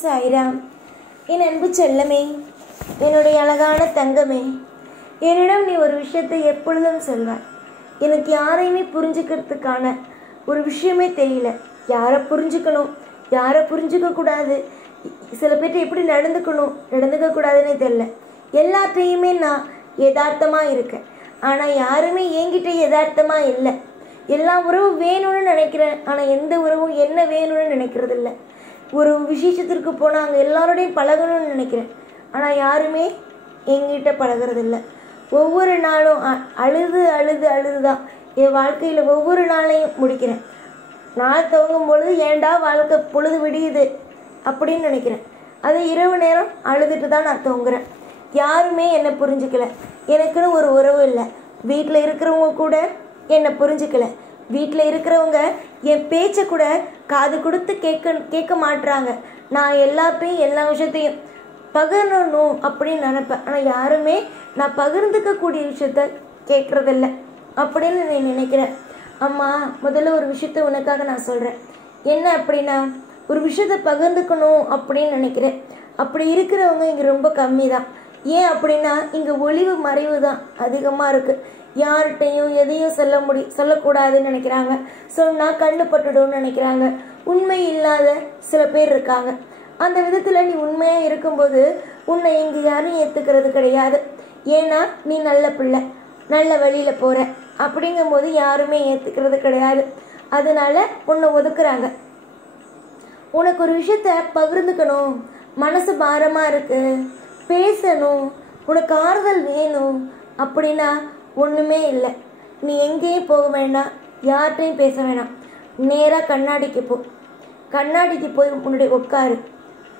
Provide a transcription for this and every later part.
சாய்ராம். என் அன்பு செல்லமே, என்னுடைய அழகான தங்கமே, என்னிடம் நீ ஒரு விஷயத்தை எப்பொழுதும் சொல்வாய். எனக்கு யாரையுமே புரிஞ்சுக்கிறதுக்கான ஒரு விஷயமே தெரியல. யாரை புரிஞ்சுக்கணும், யாரை புரிஞ்சுக்க கூடாது, சில பேர்ட்ட எப்படி நடந்துக்க கூடாதுன்னே தெரியல. எல்லாத்தையுமே நான் யதார்த்தமாக இருக்கேன், ஆனால் யாருமே என்கிட்ட யதார்த்தமாக இல்லை. எல்லா உறவும் வேணும்னு நினைக்கிறேன், ஆனால் எந்த உறவும் என்ன வேணும்னு நினைக்கிறது இல்லை. ஒரு விசேஷத்திற்கு போனால் அங்கே எல்லாரோடையும் பழகணும்னு நினைக்கிறேன், ஆனால் யாருமே எங்கிட்ட பழகிறதில்ல. ஒவ்வொரு நாளும் அழுது அழுது அழுது தான் என் வாழ்க்கையில் ஒவ்வொரு நாளையும் முடிக்கிறேன். நாள் துவங்கும் பொழுது ஏண்டா வாழ்க்கை பொழுது விடியுது அப்படின்னு நினைக்கிறேன். அது இரவு நேரம் அழுதுட்டு தான் நான் துவங்குறேன். யாருமே என்னை புரிஞ்சுக்கல. எனக்குன்னு ஒரு உறவு இல்லை. வீட்டில் இருக்கிறவங்க கூட என்னை புரிஞ்சுக்கல. வீட்டில் இருக்கிறவங்க என் பேச்சை கூட காது கொடுத்து கேட்க மாட்டுறாங்க. நான் எல்லாத்தையும் எல்லா விஷயத்தையும் பகிரணும் அப்படின்னு நினைப்பேன், ஆனால் யாருமே நான் பகிர்ந்துக்கக்கூடிய விஷயத்த கேட்குறதில்ல அப்படின்னு நான் நினைக்கிறேன். அம்மா, முதல்ல ஒரு விஷயத்த உனக்காக நான் சொல்கிறேன். என்ன அப்படின்னா, ஒரு விஷயத்த பகிர்ந்துக்கணும் அப்படின்னு நினைக்கிறேன். அப்படி இருக்கிறவங்க இங்கே ரொம்ப கம்மி தான். ஏன் அப்படின்னா, இங்கே ஒளிவு மறைவு தான் அதிகமாக இருக்குது. யார்கிட்டையும் எதையும் சொல்லக்கூடாதுன்னு நினைக்கிறாங்க. சொன்னால் கண்ணு பட்டுடும்னு நினைக்கிறாங்க. உண்மை இல்லாத சில பேர் இருக்காங்க. அந்த விதத்தில் நீ உண்மையாக இருக்கும்போது உன்னை இங்கே யாரும் ஏற்றுக்கிறது கிடையாது. ஏன்னா நீ நல்ல பிள்ளை, நல்ல வழியில் போகிற. அப்படிங்கும்போது யாருமே ஏற்றுக்கிறது கிடையாது. அதனால உன்னை ஒதுக்குறாங்க. உனக்கு ஒரு விஷயத்த பகிர்ந்துக்கணும், மனசு பாரமாக இருக்கு, பேசணும், உனக்கு ஆறுதல் வேணும் அப்படின்னா ஒன்றுமே இல்லை. நீ எங்கேயும் போக வேண்டாம், யார்கிட்டையும் பேச வேணாம். நேராக கண்ணாடிக்கு போ. கண்ணாடிக்கு போய் உன்னுடைய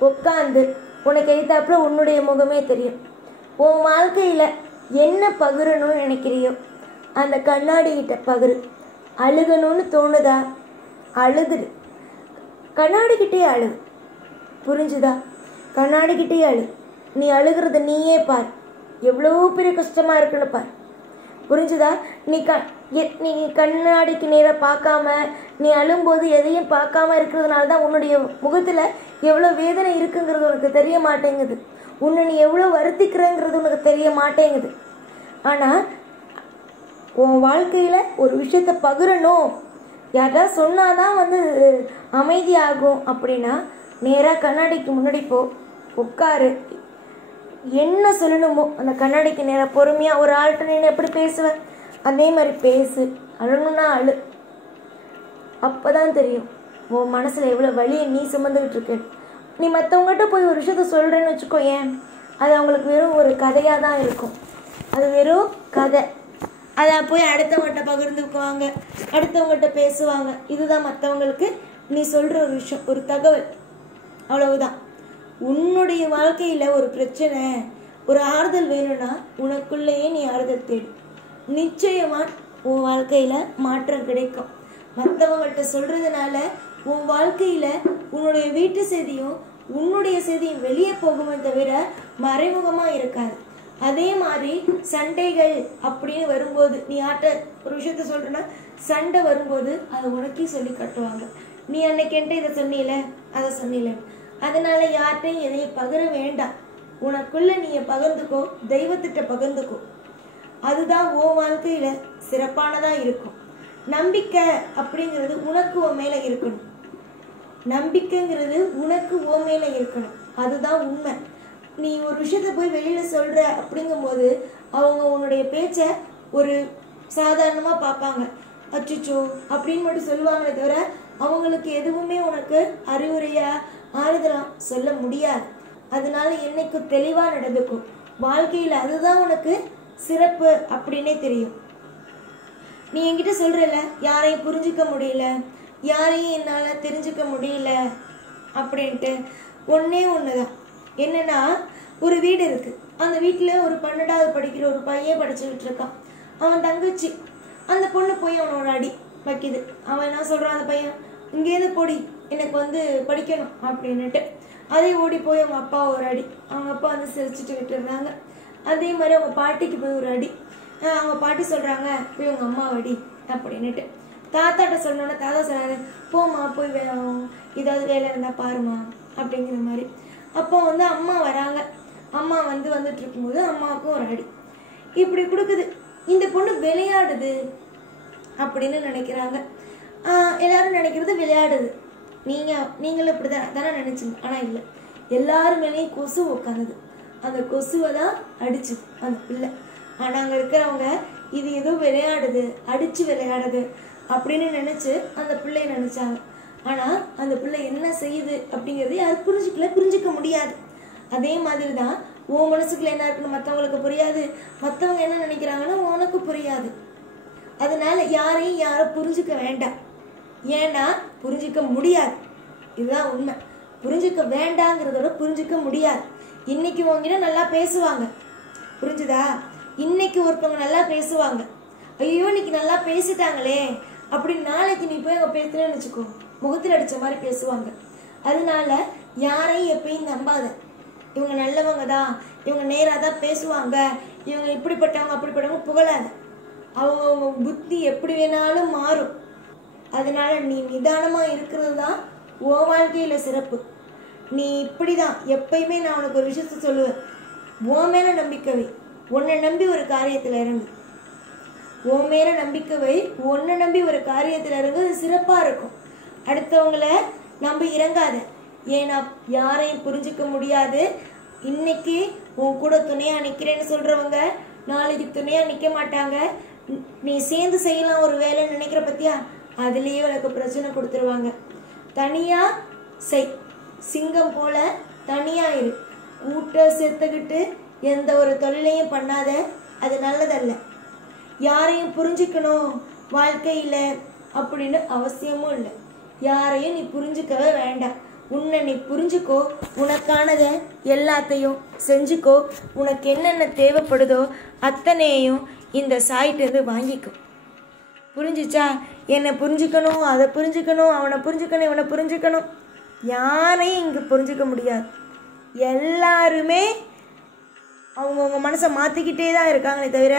உட்காந்து உனக்கு எதிர்த்தாப்புல உன்னுடைய முகமே தெரியும். உன் வாழ்க்கையில் என்ன பகிரணும்னு நினைக்கிறியோ அந்த கண்ணாடிக்கிட்ட பகிரு. அழுகணும்னு தோணுதா, அழுதுடு. கண்ணாடிக்கிட்டே அழு. புரிஞ்சுதா? கண்ணாடிக்கிட்டே அழு. நீ அழுகிறத நீயே பார், எவ்வளோ பெரிய கஷ்டமாக இருக்குன்னு பார். புரிஞ்சுதா? நீ கண்ணாடிக்கு நேராக பார்க்காம, நீ அழும்போது எதையும் பார்க்காம இருக்கிறதுனால தான் உன்னுடைய முகத்தில் எவ்வளோ வேதனை இருக்குங்கிறது உனக்கு தெரிய மாட்டேங்குது. உன்னை நீ எவ்வளோ வருத்திக்கிறங்கிறது உனக்கு தெரிய மாட்டேங்குது. ஆனால் உன் வாழ்க்கையில் ஒரு விஷயத்த பகிரணும், யாராவது சொன்னாதான் அமைதியாகும் அப்படின்னா நேராக கண்ணாடிக்கு முன்னாடி போ, உட்காரு. என்ன சொல்லணுமோ அந்த கண்ணாடிக்கு நேராக பொறுமையாக ஒரு ஆள்கிட்ட நீ எப்படி பேசுவேன் அதே மாதிரி பேசு. அழணும்னா அழு. அப்போ தான் தெரியும் உன் மனசில் எவ்வளோ வலியை நீ சுமந்துக்கிட்டு இருக்க. நீ மற்றவங்ககிட்ட போய் ஒரு விஷயத்த சொல்கிறேன்னு வச்சுக்கோ, ஏன் அது அவங்களுக்கு வெறும் ஒரு கதையாக தான் இருக்கும். அது வெறும் கதை. அதை போய் அடுத்தவங்ககிட்ட பகிர்ந்துக்குவாங்க, அடுத்தவங்ககிட்ட பேசுவாங்க. இதுதான் மற்றவங்களுக்கு நீ சொல்கிற ஒரு விஷயம், ஒரு தகவல், அவ்வளவுதான். உன்னுடைய வாழ்க்கையில் ஒரு பிரச்சனை, ஒரு ஆறுதல் வேணும்னா உனக்குள்ளேயே நீ ஆறுதல் தேடு. நிச்சயமாக உன் வாழ்க்கையில் மாற்றம் கிடைக்கும். மற்றவங்கள்ட்ட சொல்கிறதுனால உன் வாழ்க்கையில் உன்னுடைய வீட்டு செய்தியும் உன்னுடைய செய்தியும் வெளியே போகுமே தவிர மறைமுகமாக இருக்காது. அதே மாதிரி சண்டைகள் அப்படின்னு வரும்போது, நீ ஆட்ட ஒரு விஷயத்த சொல்கிறேன்னா சண்டை வரும்போது அதை உனக்கே சொல்லி கட்டுவாங்க. நீ அன்னைக்கு என்கிட்ட இதை சொன்னீல, அதை சொன்னீல. அதனால யார்கிட்டையும் எதையும் பகிர வேண்டாம். உனக்குள்ள நீ பகிர்ந்துக்கோ, தெய்வத்திட்ட பகிர்ந்துக்கோ. அதுதான் உன் வாழ்க்கையில சிறப்பானதா இருக்கும். நம்பிக்கை அப்படிங்கிறது உனக்கு உன் மேல இருக்கணும். நம்பிக்கைங்கிறது உனக்கு உன் மேல இருக்கணும். அதுதான் உண்மை. நீ ஒரு விஷயத்த போய் வெளியில சொல்ற அப்படிங்கும்போது அவங்க உன்னுடைய பேச்ச ஒரு சாதாரணமா பார்ப்பாங்க. அச்சுச்சோ அப்படின்னு மட்டும் சொல்லுவாங்களே தவிர அவங்களுக்கு எதுவுமே உனக்கு அறிவுரையா ஆறுதலாம் சொல்ல முடியாது. அதனால என்னைக்கு தெளிவா நடந்துக்கும். வாழ்க்கையில அதுதான் உனக்கு சிறப்பு அப்படின்னே தெரியும். நீ என்கிட்ட சொல்றல, யாரையும் புரிஞ்சுக்க முடியல, யாரையும் என்னால தெரிஞ்சுக்க முடியல அப்படின்ட்டு. ஒன்னே ஒண்ணுதான். என்னன்னா, ஒரு வீடு இருக்கு. அந்த வீட்டுல ஒரு 12வது படிக்கிற ஒரு பையன் படிச்சுக்கிட்டு இருக்கான். அவன் தங்கச்சி அந்த பொண்ணு போய் அவனோட அடி வைக்குது. அவன் என்ன சொல்றான், அந்த பையன் இங்கேருந்து போடி, எனக்கு படிக்கணும் அப்படின்னுட்டு. அதே ஓடி போய் அவங்க அப்பா ஒரு அடி. அவங்க அப்பா சிரிச்சுட்டு விட்டுறாங்க. அதே மாதிரி அவங்க பாட்டிக்கு போய் ஒரு அடி. அவங்க பாட்டி சொல்றாங்க, போய் உங்க அம்மா அடி அப்படின்னுட்டு. தாத்தாட்ட சொன்னோன்னே தாத்தா சொல்றாரு, போமா போய் ஏதாவது வேலை இருந்தா பாருமா அப்படிங்கிற மாதிரி. அப்போ வந்து அம்மா வராங்க. அம்மா வந்துட்டு இருக்கும்போது அம்மாவுக்கும் ஒரு அடி இப்படி கொடுக்குது. இந்த பொண்ணு விளையாடுது அப்படின்னு நினைக்கிறாங்க. எல்லாரும் நினைக்கிறது விளையாடுது. நீங்களும் இப்படி தானே நினைச்சிங்க. ஆனால் இல்லை, எல்லாரும் மேலேயும் கொசு உட்காந்துது. அந்த கொசுவை தான் அடிச்சுது அந்த பிள்ளை. ஆனால் அங்கே இருக்கிறவங்க இது ஏதோ விளையாடுது, அடித்து விளையாடுது அப்படின்னு நினச்சி அந்த பிள்ளைய நினச்சாங்க. ஆனால் அந்த பிள்ளை என்ன செய்யுது அப்படிங்கிறது யாரும் புரிஞ்சிக்க முடியாது. அதே மாதிரி தான் உன் மனசுக்குள்ள என்ன இருக்குன்னு மற்றவங்களுக்கு புரியாது, மற்றவங்க என்ன நினைக்கிறாங்கன்னு உனக்கு புரியாது. அதனால யாரும் புரிஞ்சுக்க வேண்டாம். ஏன்னா புரிஞ்சிக்க முடியாது. இதுதான் உண்மை. புரிஞ்சிக்க வேண்டாங்கிறதோட புரிஞ்சிக்க முடியாது. இன்னைக்கு உங்ககிட்ட நல்லா பேசுவாங்க, புரிஞ்சுதா? இன்னைக்கு ஒருத்தவங்க நல்லா பேசுவாங்க, ஐயோ இன்னைக்கு நல்லா பேசிட்டாங்களே அப்படின்னு நாளைக்கு நீ போய் அவங்க பேசுறேன்னு வச்சுக்கோ, முகத்தில் அடிச்ச மாதிரி பேசுவாங்க. அதனால யாரையும் எப்பயும் நம்பாத. இவங்க நல்லவங்க தான், இவங்க நேராக தான் பேசுவாங்க, இவங்க இப்படிப்பட்டவங்க அப்படிப்பட்டவங்க புகழாத. அவங்க புத்தி எப்படி வேணாலும் மாறும். அதனால நீ நிதானமாக இருக்கிறது தான் உன் வாழ்க்கையில் சிறப்பு. நீ இப்படிதான் எப்பயுமே. நான் உனக்கு ஒரு விஷயத்த சொல்லுவேன், உன் மேல நம்பிக்கை வை, உன்னை நம்பி ஒரு காரியத்தில் இறங்கு. உன் மேல நம்பிக்கை வை, உன்னை நம்பி ஒரு காரியத்தில் இறங்கு, அது சிறப்பாக இருக்கும். அடுத்தவங்களை நம்பி இறங்காத. ஏன்னா யாரையும் புரிஞ்சிக்க முடியாது. இன்னைக்கு உன் கூட துணையாக நிற்கிறேன்னு சொல்கிறவங்க நாளைக்கு துணையாக நிற்க மாட்டாங்க. நீ சேர்ந்து செய்யலாம் ஒரு வேலைன்னு நினைக்கிற பத்தியா, அதுலேயே உனக்கு பிரச்சனை கொடுத்துருவாங்க. தனியாக செய், சிங்கம் போல தனியாக இரு. கூட்ட சேர்த்துக்கிட்டு எந்த ஒரு தொழிலையும் பண்ணாத, அது நல்லதல்ல. யாரையும் புரிஞ்சுக்கணும் வாழ்க்கையில் அப்படின்னு அவசியமும் இல்லை. யாரையும் நீ புரிஞ்சுக்கவே வேண்டாம். உன்னை நீ புரிஞ்சுக்கோ, உனக்கானதை எல்லாத்தையும் செஞ்சுக்கோ. உனக்கு என்னென்ன தேவைப்படுதோ அத்தனையும் இந்த சாயிட்டேருந்து வாங்கிக்கோ. புரிஞ்சிச்சா? என்னை புரிஞ்சுக்கணும், அதை புரிஞ்சுக்கணும், அவனை புரிஞ்சுக்கணும், இவனை புரிஞ்சுக்கணும், யாரையும் இங்கே புரிஞ்சிக்க முடியாது. எல்லாருமே அவங்கவுங்க மனசை மாற்றிக்கிட்டே தான் இருக்காங்களே தவிர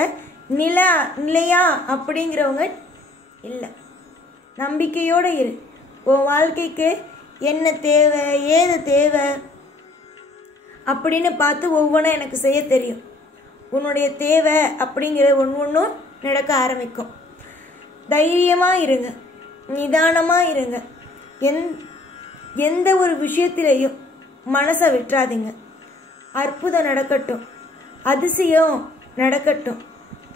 நிலையா அப்படிங்கிறவங்க இல்லை. நம்பிக்கையோடு இரு. உன் வாழ்க்கைக்கு என்ன தேவை, ஏது தேவை அப்படின்னு பார்த்து ஒவ்வொன்றும் எனக்கு செய்ய தெரியும். உன்னுடைய தேவை அப்படிங்கிற ஒன்றும் நடக்க ஆரம்பிக்கும். தைரியமாக இருங்க, நிதானமாக இருங்க. எந்த ஒரு விஷயத்திலையும் மனசை விட்டுறாதீங்க. அற்புதம் நடக்கட்டும், அதிசயம் நடக்கட்டும்,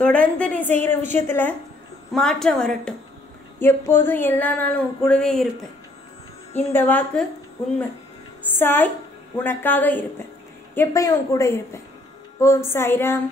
தொடர்ந்து நீ செய்கிற விஷயத்தில் மாற்றம் வரட்டும். எப்போதும் எல்லா நாளும் உன் கூடவே இருப்பேன். இந்த வாக்கு உண்மை. சாய் உனக்காக இருப்பேன், எப்பயும் உன் கூட இருப்பேன். ஓம் சாய்ராம்.